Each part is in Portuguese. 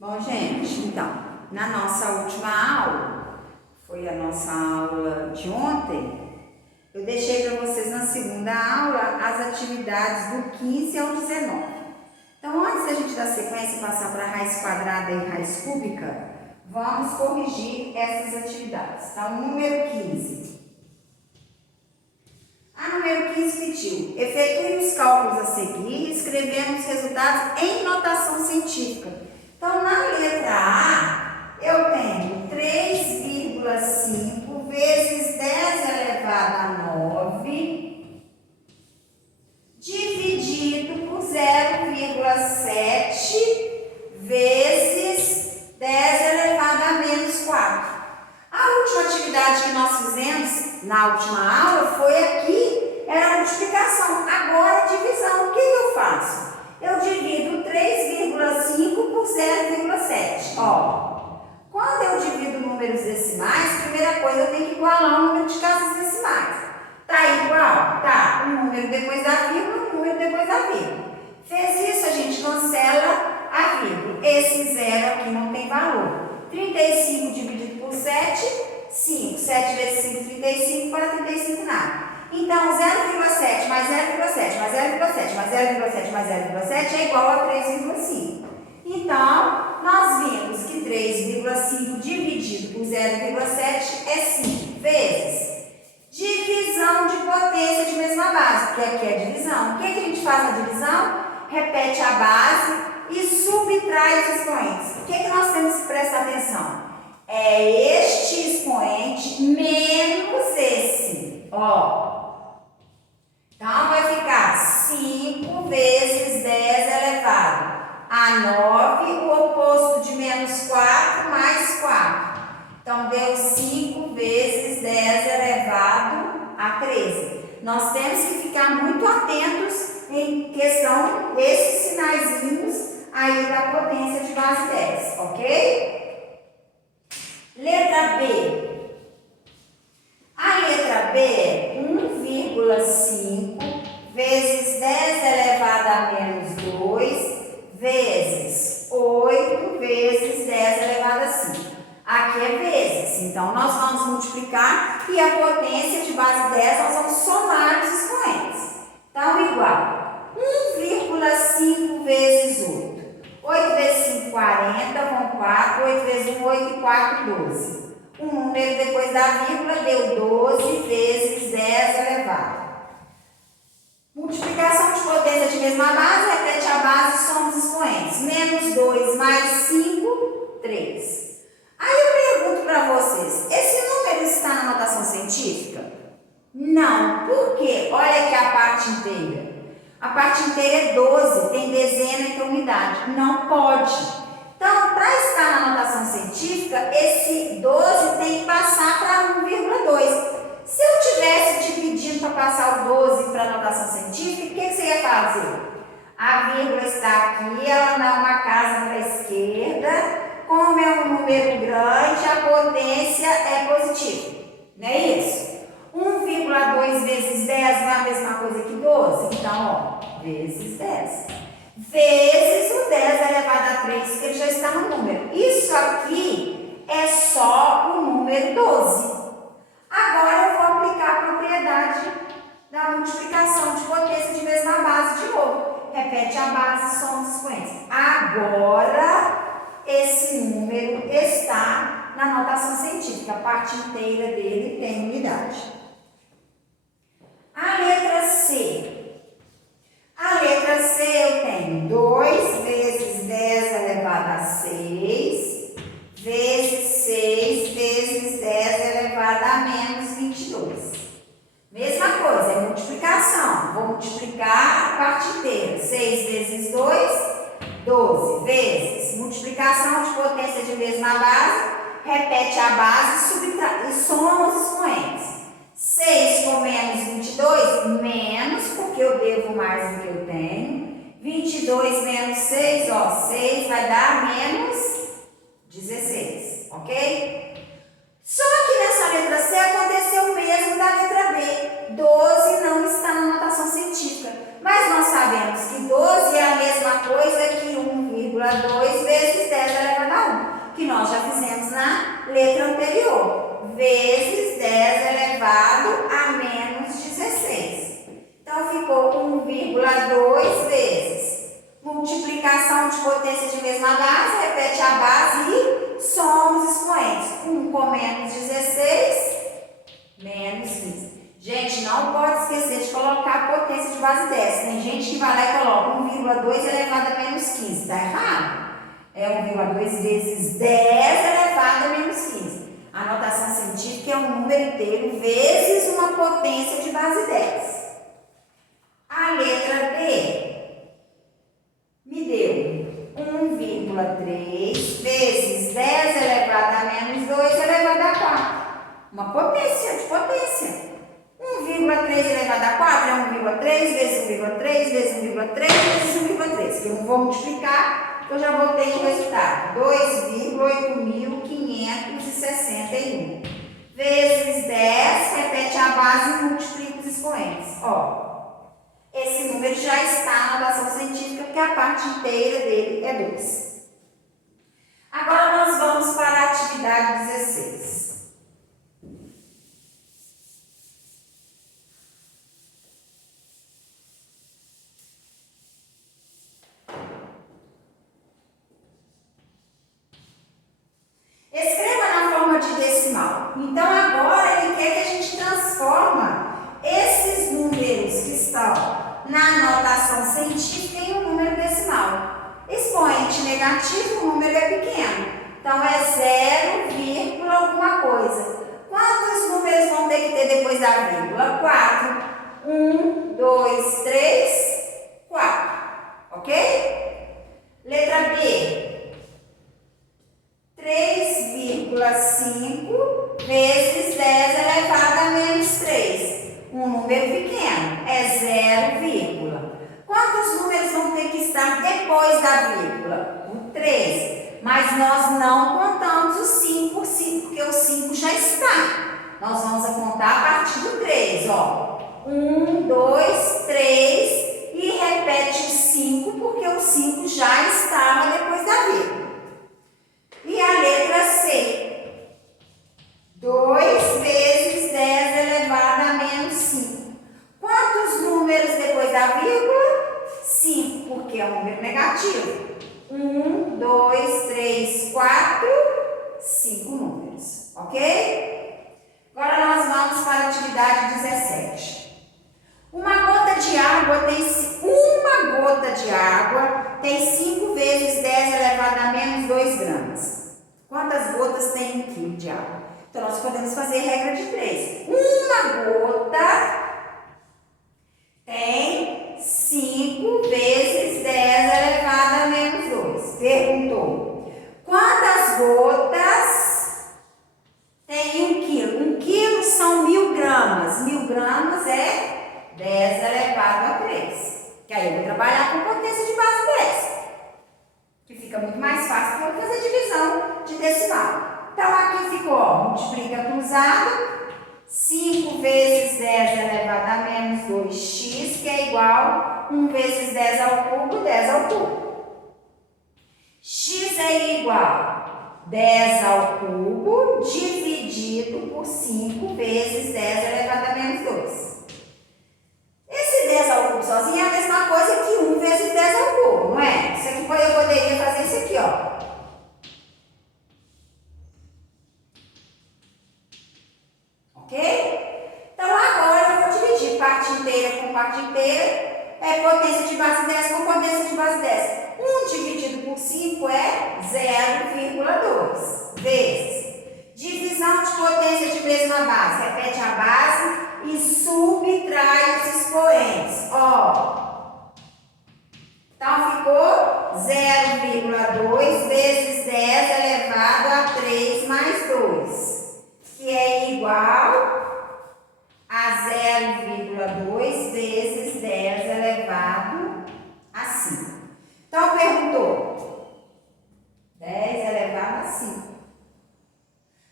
Bom, gente, então, na nossa última aula, foi a nossa aula de ontem, eu deixei para vocês na segunda aula as atividades do 15 ao 19. Então, antes da gente dar sequência e passar para raiz quadrada e raiz cúbica, vamos corrigir essas atividades. Então, número 15. A número 15 pediu: efetue os cálculos a seguir e escrevemos os resultados em notação científica. Então, na letra A, eu tenho 3,5 vezes 10 elevado a 9, dividido por 0,7 vezes 10 elevado a menos 4. A última atividade que nós fizemos na última aula foi aqui, era a multiplicação. Agora, a divisão. O que eu faço? Eu divido 3,5 por 0,7. Ó, quando eu divido números decimais, primeira coisa, eu tenho que igualar o número de casas decimais. Tá igual? Tá. Um número depois da vírgula, um número depois da vírgula. Fez isso, a gente cancela a vírgula. Esse zero aqui não tem valor. 35 dividido por 7, 5. 7 vezes 5, 35, para 35 nada. Então, 0,7 mais 0,7 mais 0,7 mais 0,7 mais 0,7 é igual a 3,5. Então, nós vimos que 3,5 dividido por 0,7 é 5 vezes divisão de potência de mesma base, porque aqui é divisão. O que a gente faz na divisão? Repete a base e subtrai os expoentes. O que nós temos que prestar atenção? É este expoente menos esse. Ó. Então, vai ficar 5 vezes 10 elevado a 9, o oposto de menos 4 mais 4. Então, deu 5 vezes 10 elevado a 13. Nós temos que ficar muito atentos em questão desses sinaizinhos aí da potência de base 10, ok? Letra B. A letra B é 1,5 vezes 10 elevado a menos 2 vezes 8 vezes 10 elevado a 5. Aqui é vezes, então nós vamos multiplicar e a potência de base 10 nós vamos somar os expoentes. Então, igual 1,5 vezes 8. 8 vezes 5, 40, vão 4. 8 vezes 1, 8 e 4, 12. Um número depois da vírgula deu 12 vezes 10 elevado. Multiplicação de potência de mesma base, repete a base e soma os expoentes. Menos 2 mais 5, 3. Aí eu pergunto para vocês, esse número está na notação científica? Não. Por quê? Olha aqui a parte inteira. A parte inteira é 12, tem dezena e tem unidade. Não pode. Então, para estar na notação científica, esse 12 tem que passar para 1,2. Se eu tivesse te pedindo para passar o 12 para a notação científica, o que você ia fazer? A vírgula está aqui, ela dá uma casa para a esquerda. Como é um número grande, a potência é positiva. Não é isso? 1,2 vezes 10 não é a mesma coisa que 12? Então, ó, vezes 10. Vezes o 10 elevado a 3, que ele já está no número. Isso aqui é só o número 12. Agora eu vou aplicar a propriedade da multiplicação de potência de mesma base de novo. Repete a base e soma os expoentes. Agora, esse número está na notação científica. A parte inteira dele tem unidade. A letra C. A letra C eu tenho 2 vezes 10 elevado a 6 vezes 6 vezes 10 elevado a menos 22. Mesma coisa, é multiplicação. Vou multiplicar a parte inteira. 6 vezes 2, 12 vezes multiplicação de potência de mesma base, repete a base e soma os expoentes. 6 com menos 22, menos, porque eu devo mais do que eu tenho. 22 menos 6, ó, 6 vai dar menos 16, ok? Só que nessa letra C aconteceu o mesmo da letra B. 12 não está na notação científica, mas nós sabemos que 12 é a mesma coisa que 1,2 vezes 10 elevado letra anterior, vezes 10 elevado a menos 16. Então, ficou 1,2 vezes. Multiplicação de potência de mesma base, repete a base e soma os expoentes. 1 com menos 16, menos 15. Gente, não pode esquecer de colocar a potência de base 10. Tem gente que vai lá e coloca 1,2 elevado a menos 15. Está errado. É 1,2 vezes 10 elevado a menos 15. A notação científica é um número inteiro vezes uma potência de base 10. A letra D me deu 1,3 vezes 10 elevado a menos 2 elevado a 4. Uma potência de potência. 1,3 elevado a 4 é 1,3 vezes 1,3 vezes 1,3 vezes 1,3. Que eu não vou multiplicar, eu já vou ter o resultado. 2,8561 vezes 10, repete a base e multiplica os expoentes. Ó. Esse número já está na notação científica, porque a parte inteira dele é 2. Agora nós vamos para a atividade 16. Escreva na forma de decimal. Então agora ele quer que a gente transforma esses números que estão na notação científica em um número decimal. Expoente negativo, o número é pequeno. Então é 0, alguma coisa. Quantos números vão ter que ter depois da vírgula? 4. 1, 2, 3, 4. Ok? Letra B. 3,5 vezes 10 elevado a menos 3. Um número pequeno, é 0, quantos números vão ter que estar depois da vírgula? O 3. Mas nós não contamos o 5 por 5, porque o 5 já está. Nós vamos contar a partir do 3, ó. 1, 2, 3 e repete o 5, porque o 5 já estava depois da vírgula. E a letra C. 2 vezes 10 elevado a menos 5. Quantos números depois da vírgula? 5, porque é um número negativo. 1, 2, 3, 4, 5 números. Ok? Agora nós vamos para a atividade 17. Uma gota de água tem 5 vezes 10 elevado a menos 2 gramas. Quantas gotas tem 1 quilo de água? Então, nós podemos fazer regra de 3. Uma gota tem 5 vezes 10 elevado a menos 2. Perguntou. Quantas gotas tem 1 quilo? 1 quilo são 1000 gramas. 1000 gramas é 10 elevado a 3. Que aí eu vou trabalhar com potência de base 10. Que fica muito mais fácil para eu fazer divisão de decimal. Então, aqui ficou, ó, multiplica cruzado, 5 vezes 10 elevado a menos 2x, que é igual 1 vezes 10 ao cubo, 10 ao cubo. X é igual 10 ao cubo dividido por 5 vezes 10 elevado a menos 2. Esse 10 ao cubo sozinho é a mesma coisa que 1 vezes 10 ao cubo, não é? Isso aqui eu poderia fazer isso aqui, ó. Ok? Então, agora eu vou dividir parte inteira com parte inteira. É potência de base 10 com potência de base 10. 1 dividido por 5 é 0,2 vezes. Divisão de potência de mesma base. Repete a base e subtrai os expoentes. Ó. Então, ficou 0,2 vezes 10 elevado a 3 mais 2. Que é igual a 0,2 vezes 10 elevado a 5. Então, perguntou. 10 elevado a 5.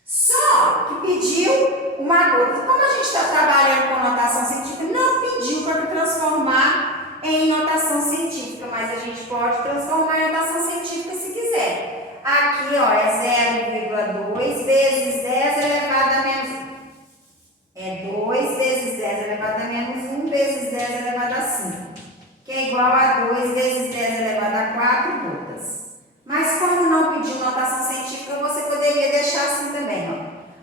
Só que pediu uma gota. Como a gente está trabalhando com notação científica, não pediu para transformar em notação científica, mas a gente pode transformar em notação científica se quiser. Aqui, ó, é 0,2 vezes 10 elevado a menos 2 vezes 10 elevado a menos 1 vezes 10 elevado a 5, que é igual a 2 vezes 10 elevado a 4 gotas. Mas como não pediu notação científica, você poderia deixar assim também, ó.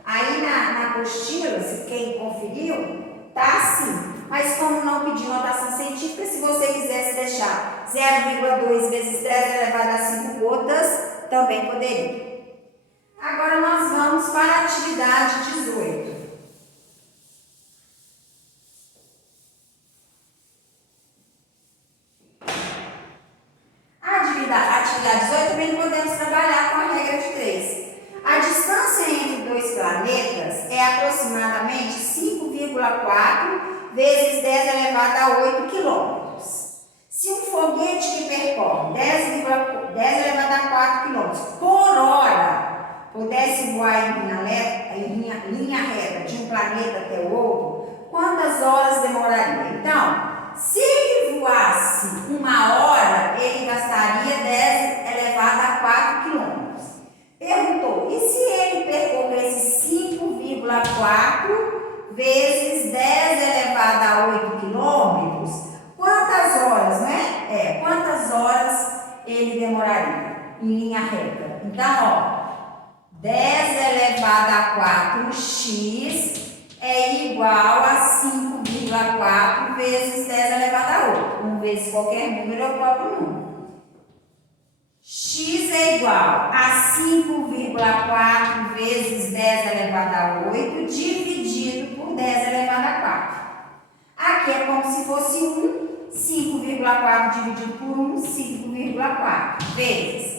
Aí na apostila, se quem conferiu, tá assim. Mas como não pediu notação científica, se você quisesse deixar 0,2 vezes 10 elevado a 5 gotas, também poderia. Agora nós vamos para a atividade 18. A atividade 18 também podemos trabalhar com a regra de 3. A distância entre dois planetas é aproximadamente 5,4 vezes 10 elevado a 8 quilômetros. Se um foguete que percorre 10 elevado a 4 quilômetros por hora pudesse voar em linha reta de um planeta até o outro, quantas horas demoraria? Então, se ele voasse 1 hora, ele gastaria 10 elevado a 4 quilômetros. Perguntou, e se ele percorresse 5,4 vezes 10 elevado a 8 quilômetros, quantas horas, né? Quantas horas ele demoraria em linha reta? Então, ó, 10 elevado a 4x é igual a 5,4 vezes 10 elevado a 8. 1 vezes qualquer número é o próprio número. X é igual a 5,4 vezes 10 elevado a 8 dividido por 10 elevado a 4. Aqui é como se fosse 1, 5,4 dividido por 1, 5,4 vezes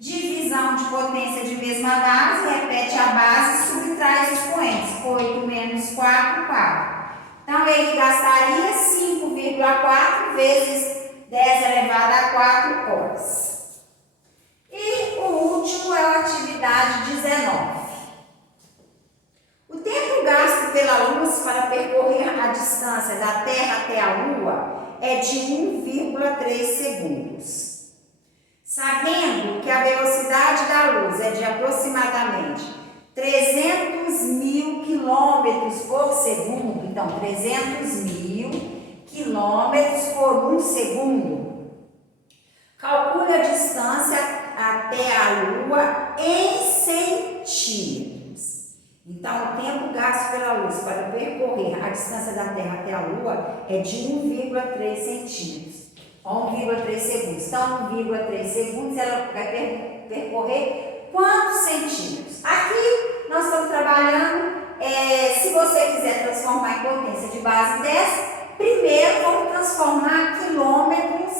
divisão de potência de mesma base, repete a base, subtrai os expoentes, 8 menos 4, 4. Então, ele gastaria 5,4 vezes 10 elevado a 4 horas. E o último é a atividade 19. O tempo gasto pela luz para percorrer a distância da Terra até a Lua é de 1,3 segundos. Sabendo que a velocidade da luz é de aproximadamente 300 mil quilômetros por segundo, então 300 mil quilômetros por 1 segundo, calcule a distância até a Lua em centímetros. Então, o tempo gasto pela luz para percorrer a distância da Terra até a Lua é de 1,3 centímetros, ou 1,3 segundos. Então, 1,3 segundos ela vai percorrer quantos centímetros? Aqui, nós estamos trabalhando, se você quiser transformar em potência de base 10, primeiro vamos transformar quilômetros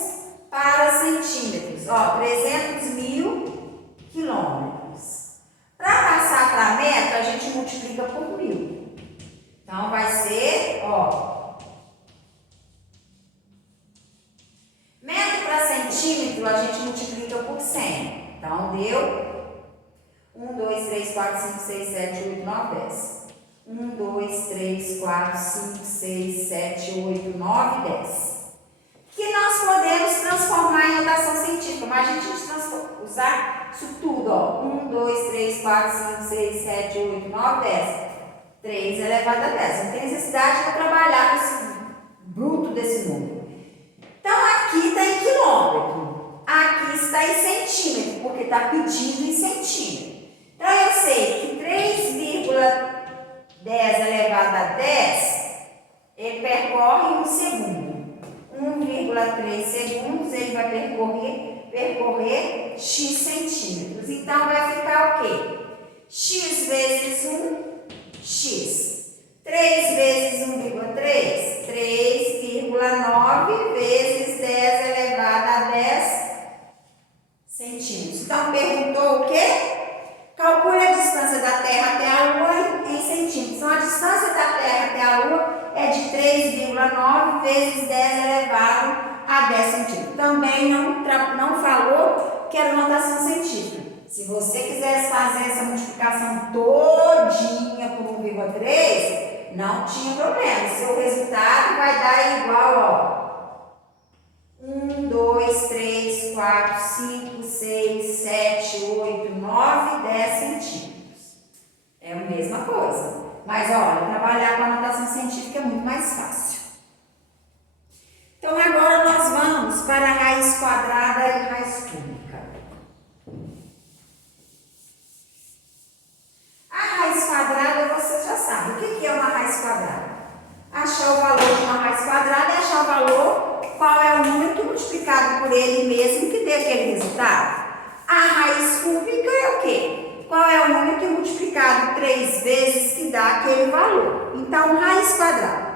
para centímetros, ó, 300 mil quilômetros. Para passar para a metro, a gente multiplica por 1000. Então, vai ser, ó, metro para centímetro, a gente multiplica por 100. Então, deu 1, 2, 3, 4, 5, 6, 7, 8, 9, 10. 1, 2, 3, 4, 5, 6, 7, 8, 9, 10. Que nós podemos transformar em notação científica, mas a gente usar isso tudo, ó. 1, 2, 3, 4, 5, 6, 7, 8, 9, 10. 3 elevado a 10. Não tem necessidade de trabalhar com esse bruto desse número. Então, aqui está em quilômetro, aqui está em centímetro, porque está pedindo em centímetro. Então, eu sei que 3,10 elevado a 10, ele percorre em 1 segundo. 1,3 segundos, ele vai percorrer x centímetros. Então, vai ficar o quê? X vezes 1, x. 3 vezes 1,3, 3,9 vezes 10 elevado a 10 centímetros. Então, perguntou o quê? Calcule a distância da Terra até a Lua em centímetros. Então, a distância da Terra até a Lua é de 3,9 vezes 10 elevado a 10 centímetros. Também não falou que era notação científica. Se você quisesse fazer essa multiplicação todinha por 1,3, não tinha problema. O seu resultado vai dar igual, ó. 1, 2, 3, 4, 5, 6, 7, 8, 9, 10 centímetros. mesma coisa. Mas, olha, trabalhar com a notação científica é muito mais fácil. Então, agora nós vamos para a raiz quadrada e raiz cúbica. A raiz quadrada, vocês já sabem. O que é uma raiz quadrada? Achar o valor de uma raiz quadrada é achar o valor, qual é o número que multiplicado por ele mesmo que dê aquele resultado. A raiz cúbica é o quê? Qual é o número que multiplicado 3 vezes que dá aquele valor. Então, raiz quadrada.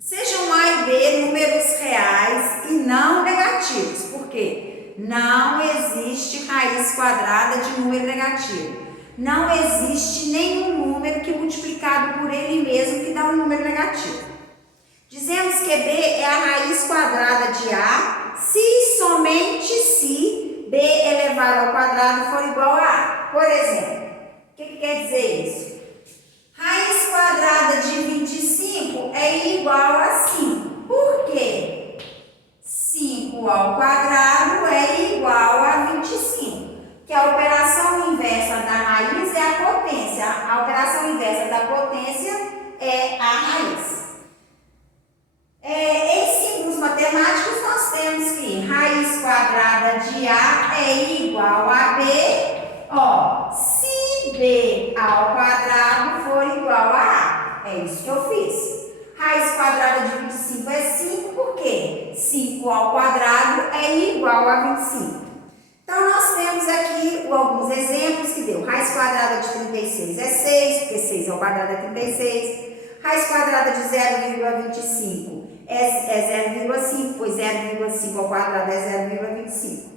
Sejam A e B números reais e não negativos. Por quê? Não existe raiz quadrada de número negativo. Não existe nenhum número que multiplicado por ele mesmo que dá um número negativo. Dizemos que B é a raiz quadrada de A se e somente se B elevado ao quadrado for igual a A. Por exemplo, o que quer dizer isso? Raiz quadrada de 25 é igual a 5. Por quê? 5 ao quadrado é igual a 25. Que a operação inversa da raiz é a potência. A operação inversa da potência é a raiz. Em símbolos matemáticos, nós temos que raiz quadrada de A é igual a B. Se B ao quadrado for igual a A. É isso que eu fiz. Raiz quadrada de 25 é 5, por quê? 5 ao quadrado é igual a 25. Então, nós temos aqui alguns exemplos que deu. Raiz quadrada de 36 é 6, porque 6 ao quadrado é 36. Raiz quadrada de 0,25 é 0,5, pois 0,5 ao quadrado é 0,25.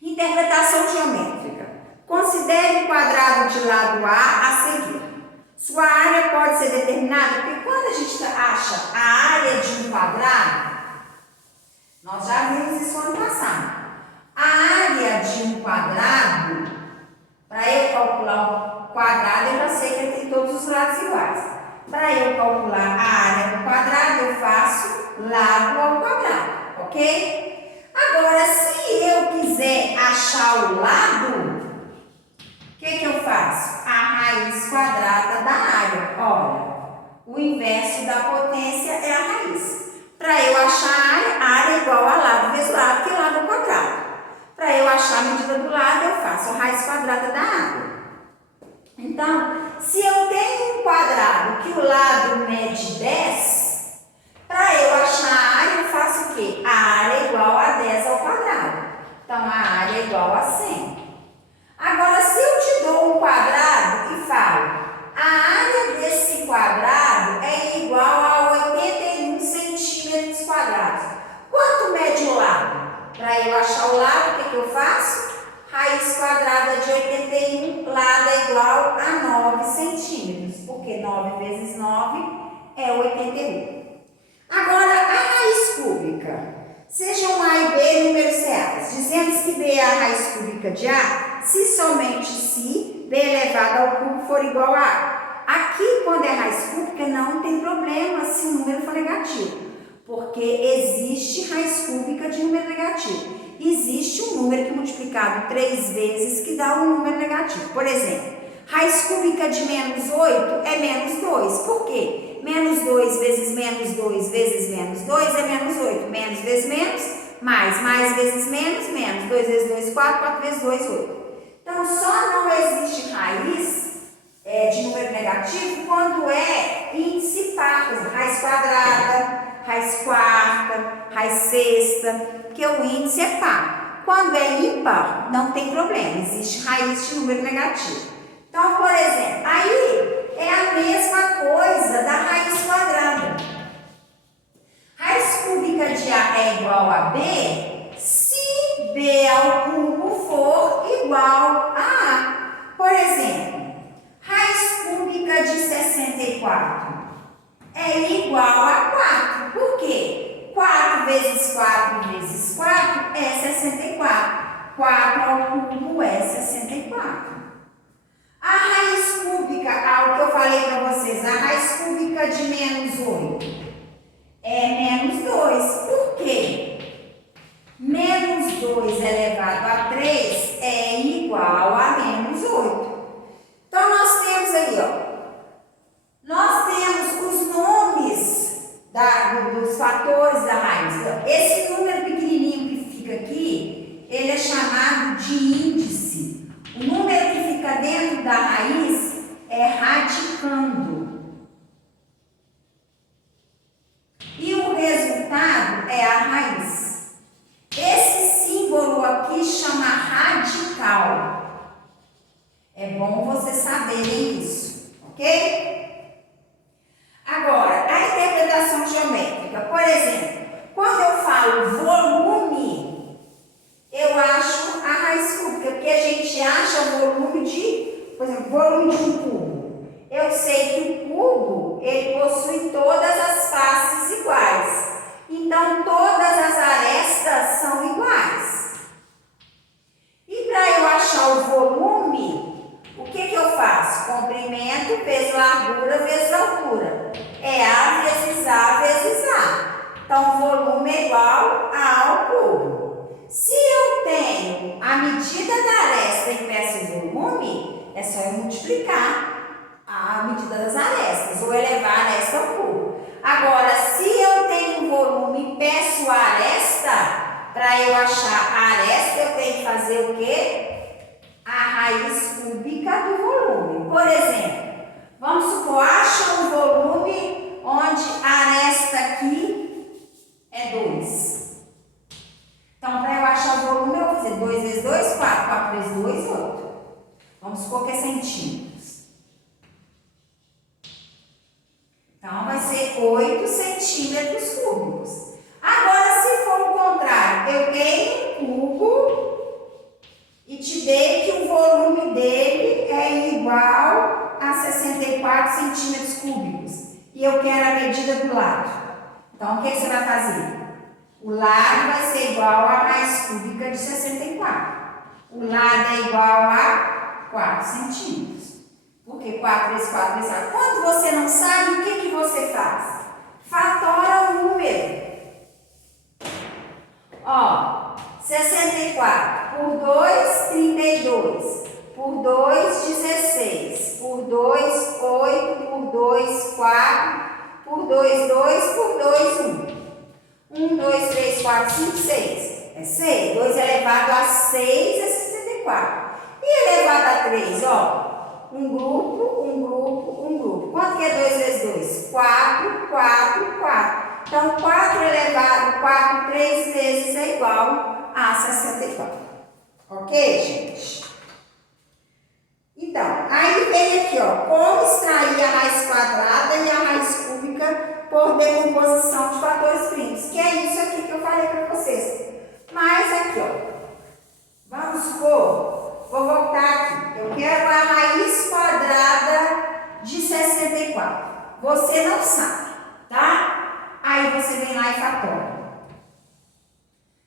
Interpretação geométrica. Considere o quadrado de lado A a seguir. Sua área pode ser determinada, porque quando a gente acha a área de um quadrado, nós já vimos isso ano passado. A área de um quadrado, para eu calcular o quadrado, eu já sei que ele tem todos os lados iguais. Para eu calcular a área do quadrado, eu faço lado ao quadrado, ok? Agora, se eu quiser achar o lado, o que eu faço? A raiz quadrada da área. Olha, o inverso da potência é a raiz. Para eu achar a área é igual a lado vezes lado, que é lado ao quadrado. Para eu achar a medida do lado, eu faço a raiz quadrada da área. Então, se eu tenho um quadrado que o lado mede 10, para eu achar a área, eu faço o quê? A área é igual a 10 ao quadrado. Então, a área é igual a 100. Agora, se eu te dou um quadrado e falo, a área desse quadrado é igual a 81 centímetros quadrados. Quanto mede o lado? Para eu achar o lado, o que eu faço? Raiz quadrada de 81, lado é igual a 9 centímetros, porque 9 vezes 9 é 81. Agora, a raiz cúbica. Sejam A e B números reais. Dizemos que B é a raiz cúbica de A, se somente se B elevado ao cubo for igual a A. Aqui, quando é raiz cúbica, não tem problema se o número for negativo, porque existe raiz cúbica de número negativo. Existe um número que multiplicado 3 vezes que dá um número negativo. Por exemplo, raiz cúbica de menos 8 é menos 2. Por quê? Menos 2 vezes menos 2 vezes menos 2 é menos 8. Menos vezes menos, mais vezes menos, menos. 2 vezes 2, 4, 4 vezes 2, 8. Então, só não existe raiz de número negativo quando é índice par, por exemplo, raiz quadrada, raiz quarta, raiz sexta, porque o índice é par. Quando é ímpar, não tem problema, existe raiz de número negativo. Então, por exemplo, aí é a mesma coisa da raiz quadrada. Raiz cúbica de A é igual a B se B ao cubo for igual a A. Por exemplo, raiz cúbica de 64 é igual a 4. Por quê? 4 vezes 4 vezes 4 é 64. 4 ao cubo é 64. A raiz cúbica, algo que eu falei para vocês, a raiz cúbica de menos 8 é menos 2. Por quê? Menos 2 elevado a 3 é igual a menos 8. Então, saberem isso, ok? Agora, a interpretação geométrica, por exemplo, quando eu falo volume, eu acho a raiz cúbica, porque a gente acha o volume de, por exemplo, volume de um cubo. Eu sei que o cubo, ele possui todas as faces iguais. Então, todas as arestas são iguais. E para eu achar o volume, o que eu faço? Comprimento vezes largura vezes altura. É A vezes A vezes A. Então, o volume é igual a A ao cubo. Se eu tenho a medida da aresta e peço o volume, é só eu multiplicar a medida das arestas, ou elevar a aresta ao cubo. Agora, se eu tenho um volume e peço a aresta, para eu achar a aresta, eu tenho que fazer o quê? A raiz cúbica do volume. Por exemplo, vamos supor, acha um volume onde a aresta aqui é 2. Então, para eu achar o volume, eu vou fazer 2 vezes 2, 4. 4 vezes 2, 8. Vamos supor que é centímetros. Então, vai ser 8 centímetros cúbicos. Agora, se for o contrário, eu tenho um cubo e te dei que o volume dele é igual a 64 centímetros cúbicos. E eu quero a medida do lado. Então, o que você vai fazer? O lado vai ser igual a raiz cúbica de 64. O lado é igual a 4 centímetros. Porque 4 vezes 4 vezes 4. Quando você não sabe, o que você faz? Fatora o número. Ó, 64 por 2, 32. Por 2, 16. Por 2, 8. Por 2, 4. Por 2, 2. Por 2, 1. 1, 2, 3, 4, 5, 6. É 6. 2 elevado a 6 é 64. E elevado a 3, ó. Um grupo, um grupo, um grupo. Quanto que é 2 vezes 2? 4, 4, 4. Então, 4 elevado a 4 3 vezes é igual a 64. Ok, gente? Então, aí vem aqui, ó, como extrair a raiz quadrada e a raiz cúbica por decomposição de fatores primos. Que é isso aqui que eu falei para vocês. Mas aqui, ó, vamos supor, vou voltar aqui. Eu quero a raiz quadrada de 64. Você não sabe, tá? Aí você vem lá e fatora.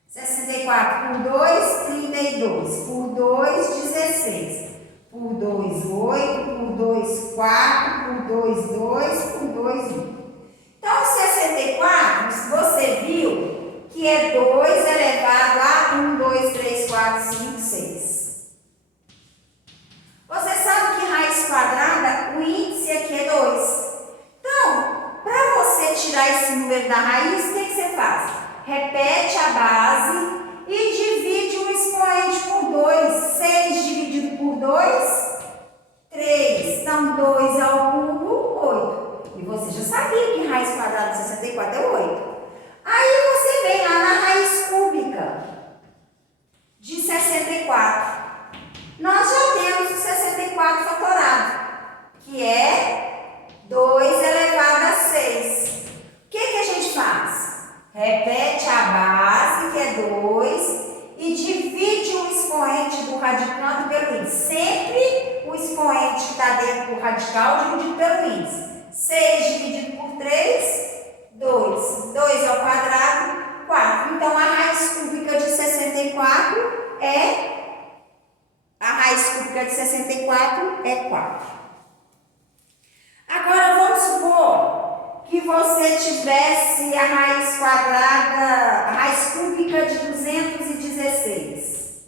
64 por 2, 32. Por 2, 16. Por 2, 8. Por 2, 4. Por 2, 2. Por 2, 1. Então, 64, você viu que é 2 elevado a 1, 2, 3, 4, 5, 6. Você sabe que raiz quadrada, o índice aqui é 2. Então, para você tirar esse número da raiz, o que você faz? Repete a base e divide o expoente por 2. 6 dividido por 2, 3. Então, 2 ao cubo, 8. E você já sabia que raiz quadrada de 64 é 8. Aí você vem lá na raiz cúbica de 64. Nós já temos o 64 fatorado, que é 2 elevado a 6. O que a gente faz? Repete a base, que é 2, e divide o expoente do radicando pelo índice. Sempre o expoente que está dentro do radical dividido pelo índice. 6 dividido por 3, 2. 2 ao quadrado, 4. Então, a raiz cúbica de 64 é... A raiz cúbica de 64 é 4. Agora, vamos supor que você tivesse a raiz quadrada, a raiz cúbica de 216.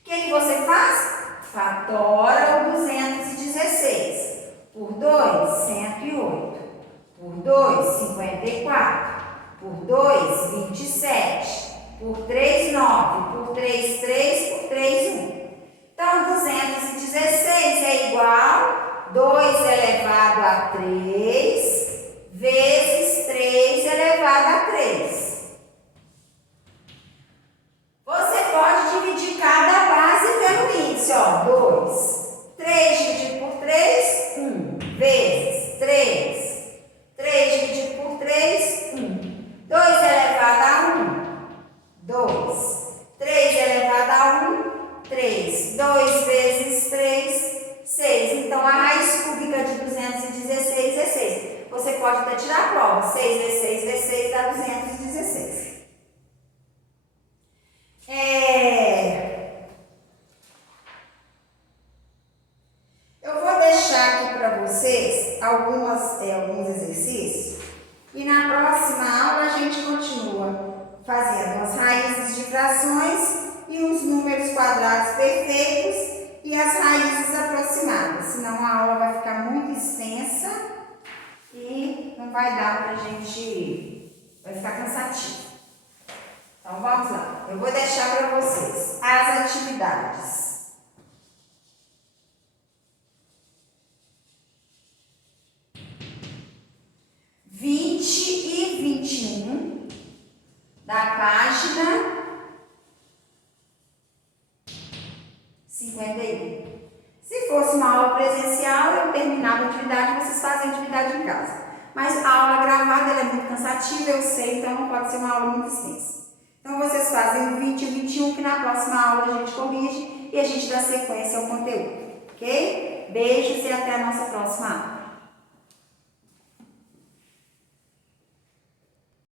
O que você faz? Fatora o 216. Por 2, 108. Por 2, 54. Por 2, 27. Por 3, 9. Por 3, 3. Por 3, 1. Então, 216 é igual 2 elevado a 3 vezes 3 elevado a 3. Você pode dividir cada base pelo índice, ó, 2. 2. 3 elevado a 1, 3. 2 vezes 3, 6. Então, a raiz cúbica de 216 é 6. Você pode até tirar a prova. 6 vezes 6 vezes 6 dá 216. Eu vou deixar aqui para vocês alguns exercícios. E na próxima aula a gente continua fazendo as raízes de frações e os números quadrados perfeitos e as raízes aproximadas. Senão a aula vai ficar muito extensa e não vai dar pra gente, vai ficar cansativo. Então vamos lá, eu vou deixar para vocês as atividades. E 21 da página 51. Se fosse uma aula presencial, eu terminava a atividade, vocês fazem a atividade em casa. Mas a aula gravada ela é muito cansativa, eu sei, então não pode ser uma aula muito extensa. Então vocês fazem o 20 e 21, que na próxima aula a gente corrige e a gente dá sequência ao conteúdo, ok? Beijos e até a nossa próxima aula.